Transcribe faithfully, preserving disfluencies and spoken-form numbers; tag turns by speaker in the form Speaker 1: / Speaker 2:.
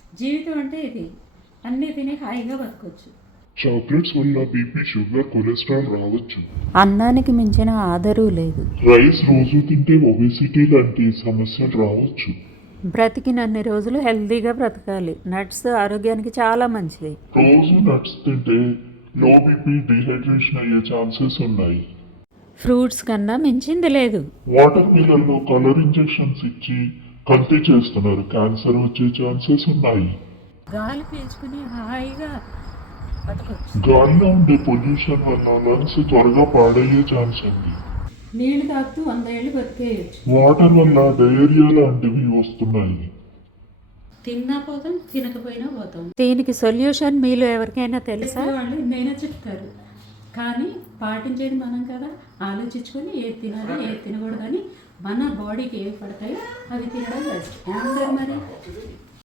Speaker 1: జీవితం అంటే ఇది, అన్నీ తిని హాయిగా బతకొచ్చు.
Speaker 2: చాక్లెట్స్ వల్ల బీపీ, షుగర్, కొలెస్ట్రాల్ రావచ్చు.
Speaker 1: అన్నానికి మించిన ఆదరు లేదు.
Speaker 2: రైస్ రోజు తింటే ఒబేసిటీ లాంటి సమస్యలు రావచ్చు.
Speaker 1: బ్రతికినన్ని రోజులు హెల్తీగా బ్రతకాలి. నట్స్ ఆరోగ్యానికి చాలా మంచిది.
Speaker 2: రోజు నట్స్ తింటే లో బీపీ, డిహైడ్రేషన్ అయ్యే ఛాన్సెస్ ఉన్నాయి.
Speaker 1: ఫ్రూట్స్ కన్నా మించింది లేదు.
Speaker 2: వాటర్ మిలన్లో కలర్ ఇంజెక్షన్స్ ఇచ్చి కల్తీ చేస్తున్నారు. క్యాన్సర్ వచ్చే ఛాన్సెస్ ఉన్నాయి.
Speaker 1: గాలి పీల్చుకుని హాయిగా బతకొచ్చు.
Speaker 2: గాలిలో ఉండే పొల్యూషన్ వల్ల లంగ్స్ త్వరగా పాడయ్యే ఛాన్స్ ఉంది.
Speaker 1: నీళ్లు తాగుతూ వంద ఏళ్ళు బతికేయచ్చు.
Speaker 2: వాటర్ వల్ల డయేరియా లాంటివి వస్తున్నాయి.
Speaker 1: తిన్నా పోతాం, తినకపోయినా పోతాం. దీనికి సొల్యూషన్ మీలో ఎవరికైనా తెలుసా? వాళ్ళు ఎన్నైనా చెప్తారు, కానీ పాటించేది మనం కదా. ఆలోచించుకొని ఏది తినాలి, ఏది తినకూడదని మన బాడీకి ఏవి పడతాయో అవి తినడం బెస్ట్. ఏమంటారు మరి?